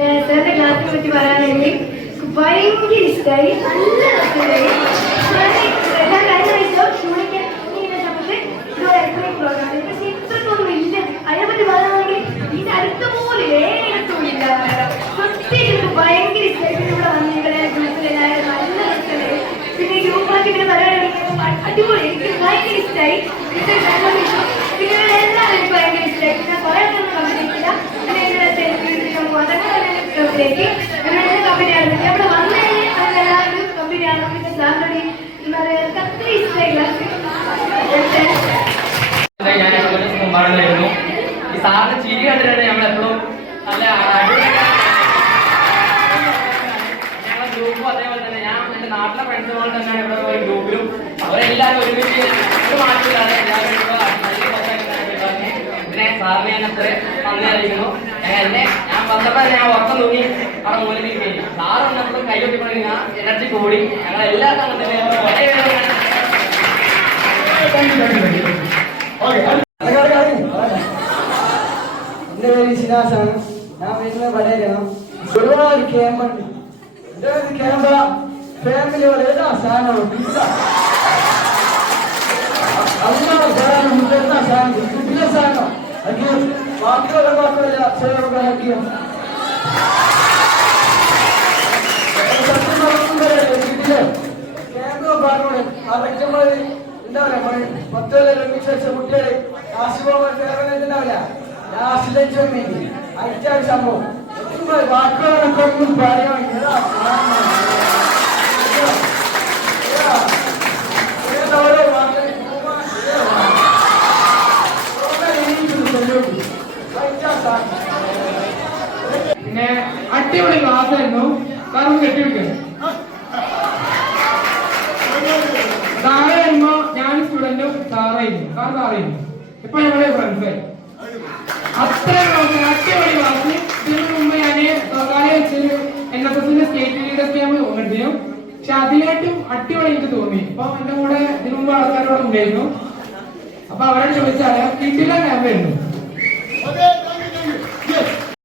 പിന്നെ സാറിന്റെ ക്ലാസ്സിനെ പറ്റി പറയാനാണെങ്കിൽ ഭയങ്കര ഇഷ്ടമായി, നല്ല രസമായി. ഞാൻ കഴിഞ്ഞ ആഴ്ച ഷൂണിക്ക് സമയത്ത് ഇതുപോലെ എക്സ്പ്ലെയിൻ പ്രോഗ്രാം, പക്ഷെ ഇത്രക്കൊന്നും ഇല്ല. അതിനെപ്പറ്റി പറയുകയാണെങ്കിൽ ഇതിന്റെ അടുത്ത പോലെ ഏതൊന്നുമില്ല. പ്രത്യേകിച്ച് ഭയങ്കര ഇഷ്ടമായി. പിന്നെ ഇവിടെ വന്നിങ്ങനെ ഗ്രൂപ്പിലെല്ലാവരും നല്ല രസമായി. പിന്നെ ഗ്രൂപ്പാക്കി ഇങ്ങനെ പറയുകയാണെങ്കിൽ അടിപൊളി, എനിക്ക് ഭയങ്കര ഇഷ്ടമായി. പിന്നെ എല്ലാവരും എനിക്ക് ഭയങ്കര ഇഷ്ടമായി. പിന്നെ കുറെ ഒന്നും കമ്പനിക്കില്ല. പിന്നെ ഇങ്ങനെ കമ്പനിക്ക് കമ്പനിയാണ് ഇവിടെ വന്നതിന് അതെല്ലാവരും കമ്പനിയാണ്. പിന്നെ സാറിനോട് അത്ര ഇഷ്ടമായില്ല. ഈ സാറിന് ചിരി കണ്ടിട്ടുണ്ട് നമ്മളെപ്പോഴും നല്ല ഞങ്ങളെ ഗ്രൂപ്പും അതേപോലെ തന്നെ ഞാൻ എൻ്റെ നാട്ടിലെ ഫ്രണ്ട്സുകൾ തന്നെയാണ് ഇവിടെ ഒരു ഗ്രൂപ്പിലും അവരെല്ലാവരും ഒരുമിച്ച് ഒരു മാറ്റമില്ലാതെ എല്ലാവരും പിന്നെ സാറിനെ ഞാൻ അത്ര നന്ദി അറിയിക്കുന്നു. ഞാൻ വന്നപ്പോൾ ഞാൻ ഉറക്കം തൂങ്ങി അവിടെ മൂലത്തിൽ കഴിഞ്ഞു. സാറ് വന്നപ്പോഴും കൈകൊട്ടിക്കൊണ്ട് ഞാൻ എനർജി കൂടി. ഞങ്ങളെല്ലാവർക്കും അങ്ങനെ തന്നെ എന്റെ പേര് ശിനാസാണ്. ഞാൻ വീട്ടിലെ പടയിലാണ്. ഒരുപാട് ക്യാമ്പുണ്ട്. ക്യാമ്പ ഫാമിലിയോട് ഏതാ സാധനമാണ് മുതിർന്ന സാധനം കിട്ടിയ സാധനം അയ്യോ ബാക്കിയുള്ള മാത്രമല്ല സേവകയോ ക്യാമ്പ് പറഞ്ഞോളെ ആ വ്യക്തമായി എന്താ പറയാ 10 ലക്ഷ കുട്ടികളെ കാശുപോകാൻ സേവനത്തിനാവില്ല. ലാസ്റ്റ് വേണ്ടി അയച്ച സംഭവം വാക്കുകളൊക്കെ ഒന്നും പറയാൻ ഓരോ വാക്കുകൾ പിന്നെ അടിപൊളി ക്ലാസ് ആയിരുന്നു. കാരണം കെട്ടിവെക്കുന്നു താഴെ വരുമ്പോ ഞാൻ സ്റ്റുഡന്റും സാറായിരുന്നു. കാരണം സാറായിരുന്നു ഇപ്പൊ ഞങ്ങളെ ഫ്രണ്ട്സായി. അത്ര അടിപൊളി ക്ലാസ്. ഇതിനു മുമ്പ് ഞാന് സ്വകാര്യ വെച്ചൊരു NSSന്റെ സ്റ്റേറ്റ് ലീഡർ ക്യാമ്പ് തോന്നിയിരുന്നു. പക്ഷെ അതിലേറ്റും അടിപൊളി എനിക്ക് തോന്നി. അപ്പൊ എന്റെ കൂടെ ഇതിനു മുമ്പ് ആൾക്കാരോട് ഉണ്ടായിരുന്നു. അപ്പൊ അവരോട് ചോദിച്ചാല് കിട്ടില്ല ക്യാമ്പായിരുന്നു.